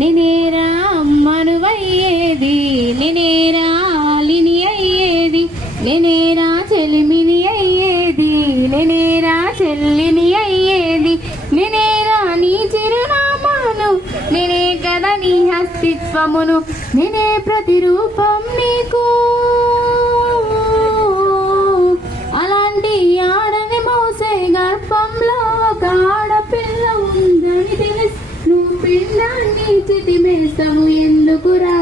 నినేరా మనువయ్యేది, నినేరా లిని అయ్యేది, నినేరా చెలిమిని అయ్యేది, నినేరా చెల్లిని అయ్యేది, నినేరా నీ చిరునామాను, నినే కదా నీ అస్తిత్వమును, నినే ప్రతిరూపం నీకు. అలాంటి ఆడని మోసే గర్భంలో ఒక ఆడపిల్ల ఉందని తెలుసు, నువ్వు పిండాన్ని చితిమేస్తావు ఎందుకురా?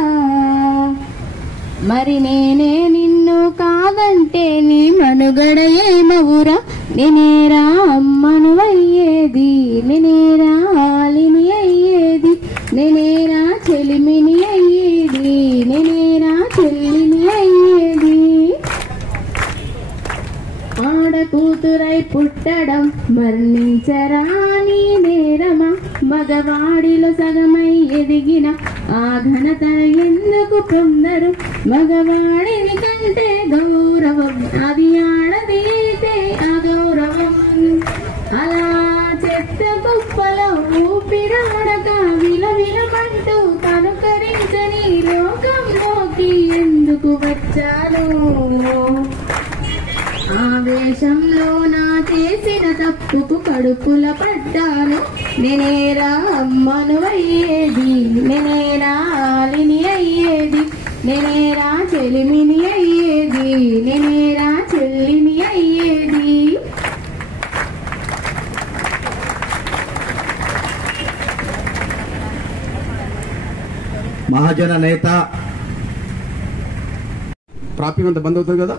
మరి నేనే నిన్ను కాదంటే నీ మనుగడ ఏమవురా? నినేరా అమ్మనువయ్యేది, నినేరా లిని అయ్యేది, నినేరా చెలిమిని అయ్యేది, నినేరా చెల్లిని అయ్యేది. ఆడ కూతురై పుట్టడం మరణించరాని నేరమా? మగవాడిలో సగమై ఎదిగిన ఆ ఘనత ఎందుకు పొందరు? మగవాడిని కంటే గౌరవం అది ఆడదీతే అగౌరవం. అలా చెత్త కుప్పలో ఊపిరాడక విలవిలమంటూ కనుకరించని లోకంలోకి ఎందుకు వచ్చాను? ఆవేశంలో నా చేసిన తప్పుకు కడుపుల పడ్డాను. నేనేరా అమ్మను అయ్యేది, నేనేరా ఆలిని అయ్యేది, నేనేరా చెలిమిని అయ్యేది, నేనేరా చెల్లిని అయ్యేది. మహాజన నేత ప్రాప్యంత బంద్ అవుతుంది కదా.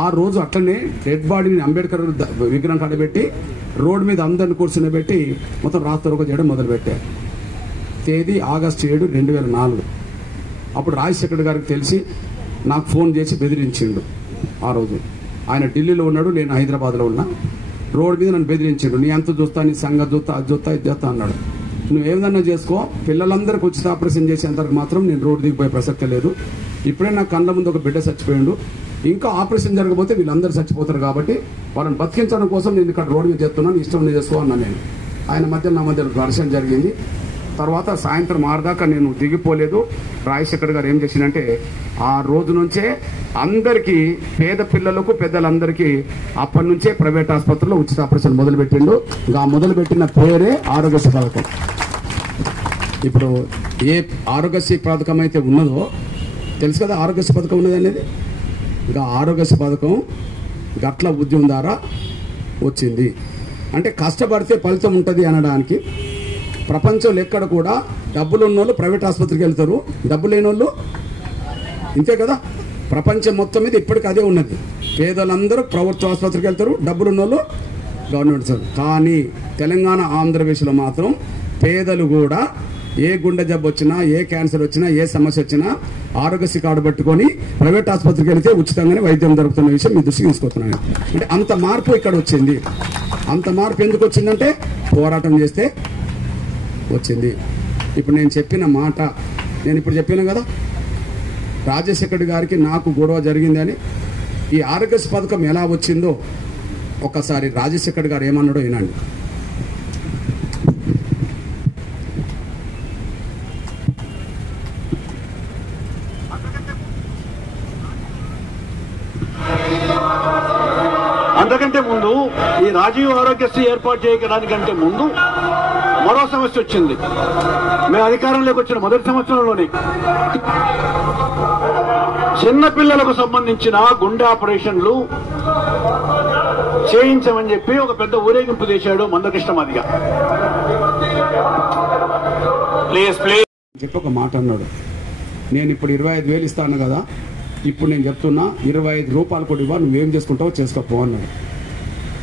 ఆ రోజు అట్లనే డెడ్ బాడీని అంబేద్కర్ విగ్రహం కాడబెట్టి రోడ్డు మీద అందరిని కూర్చుని పెట్టి మొత్తం రాస్తారోకో చేయడం మొదలుపెట్టారు. తేదీ ఆగస్టు 7, 2004. అప్పుడు రాజశేఖర్ గారికి తెలిసి నాకు ఫోన్ చేసి బెదిరించిండు. ఆ రోజు ఆయన ఢిల్లీలో ఉన్నాడు, నేను హైదరాబాద్లో ఉన్నా. రోడ్డు మీద నన్ను బెదిరించిండు. నీ అంత చూస్తా, నీ సంగతి చూస్తా, అది చూస్తా, ఇది చేస్తా అన్నాడు. నువ్వు ఏదన్నా చేసుకో, పిల్లలందరికీ ఉచిత ఆపరేషన్ చేసేంతవరకు మాత్రం నేను రోడ్డు దిగిపోయే ప్రసక్తే లేదు. ఇప్పుడే నా కళ్ళ ముందు ఒక బిడ్డ చచ్చిపోయాడు, ఇంకా ఆపరేషన్ జరగకపోతే వీళ్ళందరూ చచ్చిపోతారు కాబట్టి వాళ్ళని బతికించడం కోసం నేను ఇక్కడ రోడ్డు మీద చేస్తున్నాను, ఇష్టం నేను చేసుకో అన్నా నేను. ఆయన మధ్య నా మధ్య ఘర్షణ జరిగింది. తర్వాత సాయంత్రం 6 దాకా నేను దిగిపోలేదు. రాజశేఖర్ గారు ఏం చేసిందంటే ఆ రోజు నుంచే అందరికీ, పేద పిల్లలకు పెద్దలందరికీ అప్పటి నుంచే ప్రైవేట్ ఆసుపత్రిలో ఉచిత ఆపరేషన్ మొదలుపెట్టిండు. ఇంకా మొదలుపెట్టిన పేరే ఆరోగ్యశ్రీ పథకం. ఇప్పుడు ఏ ఆరోగ్యశ్రీ పథకం అయితే ఉన్నదో తెలుసు కదా, ఆరోగ్యశ్రీ పథకం ఉన్నది అనేది. ఇంకా ఆరోగ్యశ్రీ పథకం గట్ల ఉద్యమం ద్వారా వచ్చింది. అంటే కష్టపడితే ఫలితం ఉంటుంది అనడానికి ప్రపంచంలో ఎక్కడ కూడా డబ్బులు ఉన్నోళ్ళు ప్రైవేట్ ఆసుపత్రికి వెళ్తారు, డబ్బు లేని వాళ్ళు ఇంతే కదా. ప్రపంచం మొత్తం మీద ఇప్పటికీ అదే ఉన్నది. పేదలందరూ ప్రభుత్వ ఆసుపత్రికి వెళ్తారు, డబ్బులు ఉన్నోళ్ళు గవర్నమెంట్. కానీ తెలంగాణ ఆంధ్రప్రదేశ్లో మాత్రం పేదలు కూడా ఏ గుండె జబ్బు వచ్చినా, ఏ క్యాన్సర్ వచ్చినా, ఏ సమస్య వచ్చినా ఆరోగ్యశ్రీ కార్డు పట్టుకొని ప్రైవేట్ ఆసుపత్రికి వెళితే ఉచితంగానే వైద్యం దొరుకుతున్న విషయం మీ దృష్టికి తీసుకొస్తున్నాను. అంటే అంత మార్పు ఇక్కడ వచ్చింది. అంత మార్పు ఎందుకు వచ్చిందంటే పోరాటం చేస్తే వచ్చింది. ఇప్పుడు నేను చెప్పిన మాట, నేను ఇప్పుడు చెప్పాను కదా, రాజశేఖర్ గారికి నాకు గొడవ జరిగిందని. ఈ ఆరోగ్యశ్రీ పథకం ఎలా వచ్చిందో ఒకసారి రాజశేఖర్ గారు ఏమన్నాడో వినండి. అంతకంటే ముందు ఈ రాజీవ్ ఆరోగ్యశ్రీ ఏర్పాటు చేయడానికంటే ముందు మరో సమస్య వచ్చింది. మేము అధికారంలోకి వచ్చిన మొదటి సంవత్సరంలోనే చిన్నపిల్లలకు సంబంధించిన గుండె ఆపరేషన్లు చేయించమని చెప్పి ఒక పెద్ద ఊరేగింపు చేశాడు మందకృష్ణ మాదిగ. చెప్పి ఒక మాట అన్నాడు, నేను ఇప్పుడు 25,000 ఇస్తాను కదా, ఇప్పుడు నేను చెప్తున్నా 25 రూపాయలు కూడా ఇవ్వ, నువ్వేం చేసుకుంటావో చేసుకోపో అన్నాడు.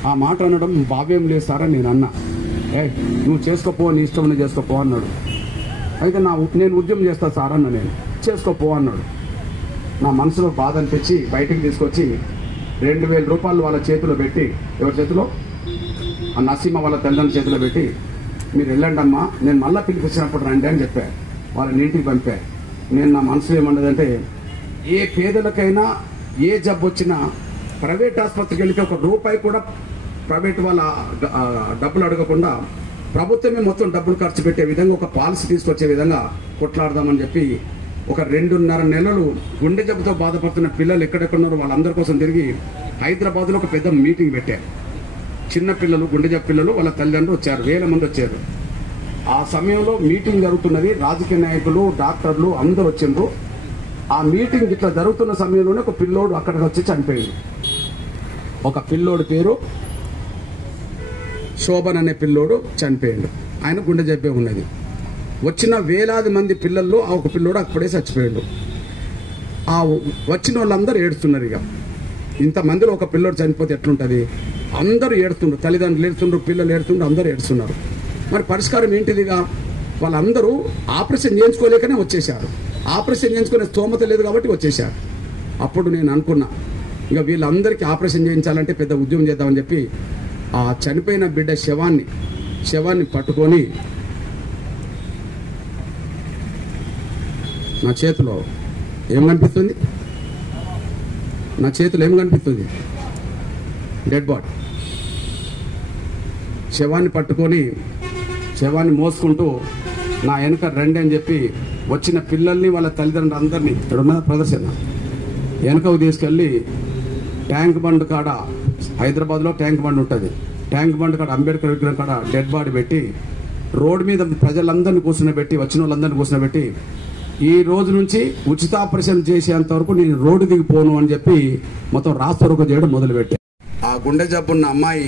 ఆ మాట అనడం బావేం లేదు సార్ అని నేను అన్నా. నువ్వు చేసుకోపో, నీ ఇష్టం నువ్వు చేసుకోపో అన్నాడు. అయితే నేను ఉద్యమం చేస్తా సార్ అన్న, నేను చేసుకోపో అన్నాడు. నా మనసులో బాధ అనిపించి బయటికి తీసుకొచ్చి 2,000 రూపాయలు వాళ్ళ చేతిలో పెట్టి, ఎవరి చేతిలో, ఆ నసీమ వాళ్ళ తల్లిదండ్రుల చేతిలో పెట్టి, మీరు వెళ్ళండి అమ్మా, నేను మళ్ళీ పిలిపించినప్పుడు రండి అని చెప్పా. వాళ్ళని ఇంటికి పంపా. నేను నా మనసులో ఏమన్నదంటే, ఏ పేదలకైనా ఏ జబ్బు వచ్చినా ప్రైవేట్ ఆసుపత్రికి వెళ్తే 1 రూపాయి కూడా ప్రైవేట్ వాళ్ళ డబ్బులు అడగకుండా ప్రభుత్వమే మొత్తం డబ్బులు ఖర్చు పెట్టే విధంగా ఒక పాలసీ తీసుకొచ్చే విధంగా కొట్లాడదామని చెప్పి ఒక 2.5 నెలలు గుండె జబ్బుతో బాధపడుతున్న పిల్లలు ఎక్కడెక్కడున్నారో వాళ్ళందరి కోసం తిరిగి హైదరాబాద్లో ఒక పెద్ద మీటింగ్ పెట్టారు. చిన్న పిల్లలు, గుండె జబ్బు పిల్లలు, వాళ్ళ తల్లిదండ్రులు వచ్చారు, 1000 మంది వచ్చారు. ఆ సమయంలో మీటింగ్ జరుగుతున్నది, రాజకీయ నాయకులు, డాక్టర్లు అందరూ వచ్చిండ్రు. ఆ మీటింగ్ ఇట్లా జరుగుతున్న సమయంలోనే ఒక పిల్లోడు అక్కడికి వచ్చి చనిపోయింది. ఒక పిల్లోడు పేరు శోభన్ అనే పిల్లోడు చనిపోయాడు. ఆయన గుండె జబ్బే ఉన్నది. వచ్చిన వేలాది మంది పిల్లల్లో ఆ ఒక పిల్లోడు అప్పుడే చచ్చిపోయాడు. ఆ వచ్చిన వాళ్ళందరూ ఏడుస్తున్నారు. ఇక ఇంతమందిలో ఒక పిల్లోడు చనిపోతే ఎట్లుంటుంది? అందరూ ఏడుతుండ్రు, తల్లిదండ్రులు ఏడుతుండ్రు, పిల్లలు ఏడుతుండ్రు, అందరూ ఏడుస్తున్నారు. మరి పరిష్కారం ఏంటిదిగా? వాళ్ళందరూ ఆపరేషన్ చేయించుకోలేకనే వచ్చేసారు. ఆపరేషన్ చేయించుకునే స్తోమత లేదు కాబట్టి వచ్చేసారు. అప్పుడు నేను అనుకున్నా, ఇక వీళ్ళందరికీ ఆపరేషన్ చేయించాలంటే పెద్ద ఉద్యమం చేద్దామని చెప్పి ఆ చనిపోయిన బిడ్డ శవాన్ని పట్టుకొని నా చేతిలో ఏం కనిపిస్తుంది? నా చేతిలో ఏం కనిపిస్తుంది? Dead body. శవాన్ని పట్టుకొని శవాన్ని మోసుకుంటూ నా వెనుక రండి అని చెప్పి వచ్చిన పిల్లల్ని, వాళ్ళ తల్లిదండ్రులు అందరినీ ఇక్కడున్న ప్రదర్శన వెనుకకు తీసుకెళ్ళి ట్యాంక్ బండ్ కాడ, హైదరాబాద్లో ట్యాంక్ బండ్ ఉంటుంది, ట్యాంక్ బండ్ కాడ అంబేద్కర్ విగ్రహం కాడ డెడ్ బాడీ పెట్టి రోడ్డు మీద ప్రజలందరినీ కూర్చునబెట్టి, వచ్చిన వాళ్ళందరినీ కూర్చునబెట్టి ఈ రోజు నుంచి ఉచిత ఆపరేషన్ చేసేంత వరకు నేను రోడ్డు దిగిపోను అని చెప్పి మొత్తం రాస్తారోకో చేయడం మొదలుపెట్టాను. ఆ గుండె జబ్బున్న అమ్మాయి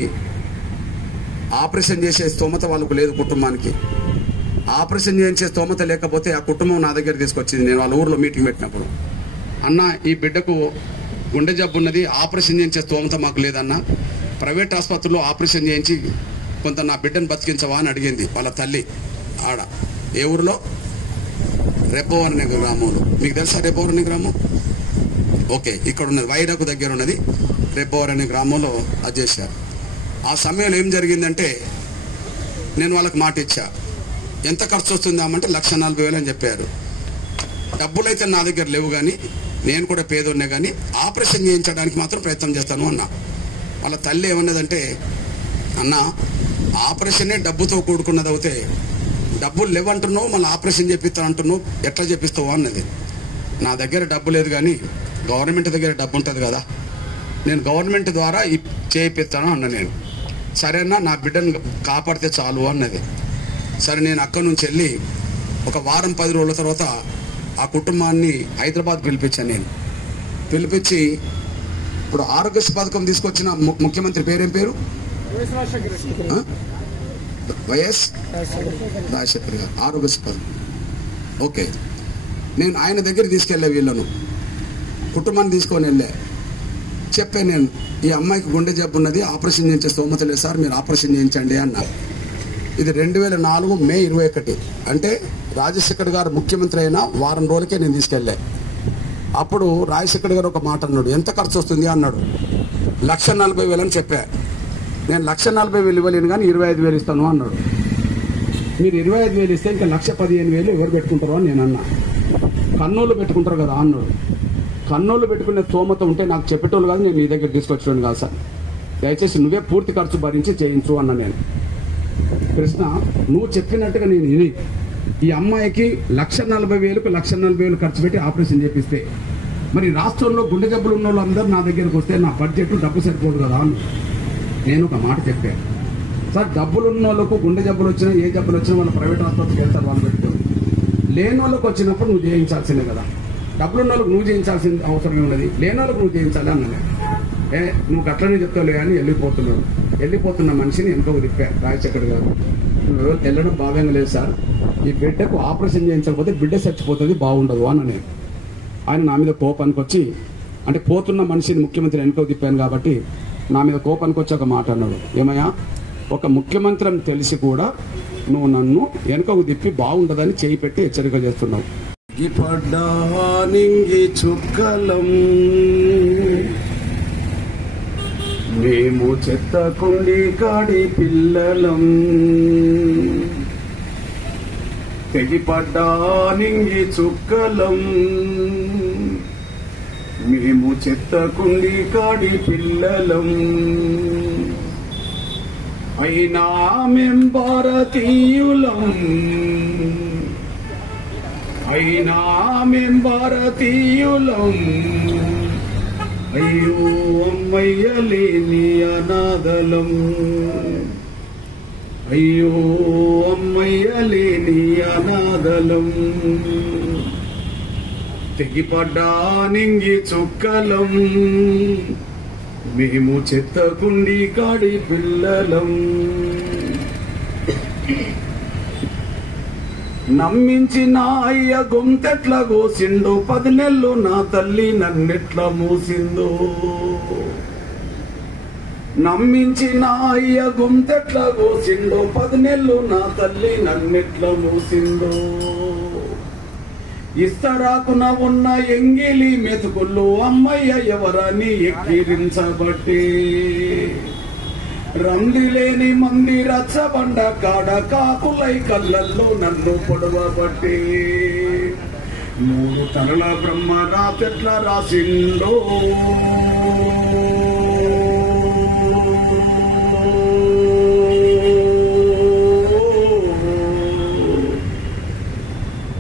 ఆపరేషన్ చేసే స్తోమత వాళ్ళకు లేదు కుటుంబానికి. ఆపరేషన్ చేయించే స్తోమత లేకపోతే ఆ కుటుంబం నా దగ్గర తీసుకొచ్చింది. నేను వాళ్ళ ఊర్లో మీటింగ్ పెట్టినప్పుడు, అన్న ఈ బిడ్డకు గుండె జబ్బు ఉన్నది, ఆపరేషన్ చేయించే స్తోమత మాకు లేదన్న, ప్రైవేట్ ఆసుపత్రిలో ఆపరేషన్ చేయించి కొంత నా బిడ్డను బతికించవా అని అడిగింది వాళ్ళ తల్లి. ఆడ ఏ ఊరిలో? రెబ్బోవర్ అనే గ్రామంలో. మీకు తెలుసా రెబ్బోవర్ అనే గ్రామం? ఓకే, ఇక్కడ ఉన్నది, వైరాకు దగ్గర ఉన్నది రెబ్బోవర్ అనే గ్రామంలో అది చేశారు. ఆ సమయంలో ఏం జరిగిందంటే నేను వాళ్ళకి మాట ఇచ్చా, ఎంత ఖర్చు వస్తుందామంటే 1,40,000 అని చెప్పారు. డబ్బులైతే నా దగ్గర లేవు కానీ నేను కూడా పేదోన్నే కానీ ఆపరేషన్ చేయించడానికి మాత్రం ప్రయత్నం చేస్తాను అన్నా. వాళ్ళ తల్లి ఏమన్నదంటే, అన్న ఆపరేషనే డబ్బుతో కూడుకున్నది అవుతే డబ్బులు లేవంటున్నావు, మళ్ళీ ఆపరేషన్ చేపిస్తాను అంటున్నావు, ఎట్లా చేపిస్తావు అన్నది. నా దగ్గర డబ్బు లేదు కానీ గవర్నమెంట్ దగ్గర డబ్బు ఉంటుంది కదా, నేను గవర్నమెంట్ ద్వారా చేయిస్తాను అన్న. నేను సరేనా, నా బిడ్డను కాపాడితే చాలు అన్నది. సరే, నేను అక్కడి నుంచి వెళ్ళి ఒక వారం 10 రోజుల తర్వాత ఆ కుటుంబాన్ని హైదరాబాద్ పిలిపించాను. నేను పిలిపించి ఇప్పుడు ఆరోగ్యశ్రీ పథకం తీసుకొచ్చిన ముఖ్యమంత్రి పేరేం పేరు? వైఎస్ రాజశేఖర్ గారు. ఆరోగ్యశ్రీ పథకం ఓకే. నేను ఆయన దగ్గర తీసుకెళ్ళే వీళ్ళను కుటుంబాన్ని తీసుకొని వెళ్ళే చెప్పాను, నేను ఈ అమ్మాయికి గుండె జబ్బు ఉన్నది, ఆపరేషన్ చేయించే స్తోమత లేదు సార్, మీరు ఆపరేషన్ చేయించండి అన్నారు. ఇది 2004 మే 21. అంటే రాజశేఖర్ గారు ముఖ్యమంత్రి అయిన వారం రోజులకే నేను తీసుకెళ్ళా. అప్పుడు రాజశేఖర్ గారు ఒక మాట అన్నాడు, ఎంత ఖర్చు వస్తుంది అన్నాడు. 1,40,000 అని చెప్పా. నేను 1,40,000 ఇవ్వలేను కానీ 25,000 ఇస్తాను అన్నాడు. మీరు 25,000 ఇస్తే ఇంకా 1,15,000 ఎవరు పెట్టుకుంటారో అని నేను అన్నా. కర్నూలు పెట్టుకుంటారు కదా అన్నాడు. కర్నూలు పెట్టుకునే స్తోమత ఉంటే నాకు చెప్పేటోళ్ళు కాదు, నేను నీ దగ్గర తీసుకొచ్చేవాడిని కాదు సార్, దయచేసి నువ్వే పూర్తి ఖర్చు భరించి చేయించు అన్న. నేను కృష్ణ, నువ్వు చెప్పినట్టుగా నేను ఇది ఈ అమ్మాయికి 1,40,000కు 1,40,000 ఖర్చు పెట్టి ఆపరేషన్ చేపిస్తే మరి రాష్ట్రంలో గుండె జబ్బులు ఉన్న వాళ్ళందరూ నా దగ్గరకు వస్తే నా బడ్జెట్ డబ్బు సరిపోదు కదా అని నేను ఒక మాట చెప్పాను. సార్, డబ్బులు ఉన్న వాళ్ళకు గుండె జబ్బులు వచ్చినా ఏ జబ్బులు వచ్చినా వాళ్ళు ప్రైవేట్ హాస్పిటల్కి వెళ్తారు, వాళ్ళు పెట్టుకోరు. లేని వాళ్ళకి వచ్చినప్పుడు నువ్వు చేయించాల్సిందే కదా, డబ్బులు ఉన్న వాళ్ళకి నువ్వు చేయించాల్సిన అవసరమే ఉన్నది, లేని వాళ్ళకి నువ్వు చేయించాలి అన్నది. నువ్వు అట్లనే చెప్తావులే అని వెళ్ళిపోతున్న మనిషిని వెనుకకు తిప్పారు రాజశేఖర్ గారు. నువ్వు వెళ్ళడం భావ్యంగా లేదు సార్, ఈ బిడ్డకు ఆపరేషన్ చేయించకపోతే బిడ్డ చచ్చిపోతుంది, బాగుండదు అన్న. నేను ఆయన నా మీద కోపానికి వచ్చి, అంటే పోతున్న మనిషిని ముఖ్యమంత్రి వెనుకకు తిప్పాను కాబట్టి నా మీద కోపానికి వచ్చి ఒక మాట అన్నాడు, ఏమయ్యా ఒక ముఖ్యమంత్రి అని తెలిసి కూడా నువ్వు నన్ను వెనుకకు తిప్పి బాగుండదని చేయి పెట్టి హెచ్చరిక చేస్తున్నావు. మేము చెత్త కుండి కాడి పిల్లలం, తెగిపడ్డా నింగి చుక్కలం, మేము చెత్త కుండి కాడి పిల్లలం, అయినా మేం భారతీయులం, అయినా మేం భారతీయులం, అయ్యో అమ్మయ్య లేని అనాథలం, అయ్యో అమ్మయ్య లేని అనాథలం, తెగిపడ్డా నింగి చుక్కలం, మేము చెత్త కుండి కాడి పిల్లలం, నమ్మించి నా అయ్య గొంతెట్ల కోసిండు, 10 నెలలు నా తల్లి నన్నెట్లా మూసిందో, నమ్మించి నా అయ్య గొంతెట్ల కోసిండు, 10 నెలలు నా తల్లి నన్నెట్లా మూసిందో, ఇస్తరాకున ఉన్న ఎంగిలి మెతుకుల్లో అమ్మయ్య ఎవరని ఎక్కిరించబట్టి, రందిలేని మంది రచ్చబండ కాడ కాకులై కళ్ళల్లో నన్ను పొడవబట్టి, 3 తరల బ్రహ్మ రాతెట్ల రాసిండో,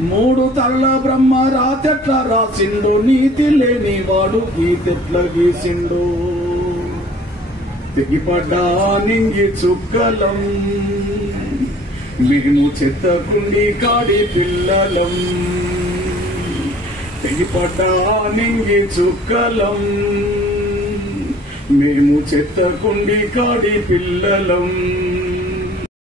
3 తరల బ్రహ్మ రాతెట్ల రాసిండో, నీతి లేని వాడు గీతెట్ల గీసిండో. తెగిపడ్డా నింగి చుక్కలం మేము చెత్తకుండి కాడి పిల్లలం తెగిపడ్డా నింగి చుక్కలం మేము చెత్తకుండి కాడి పిల్లలం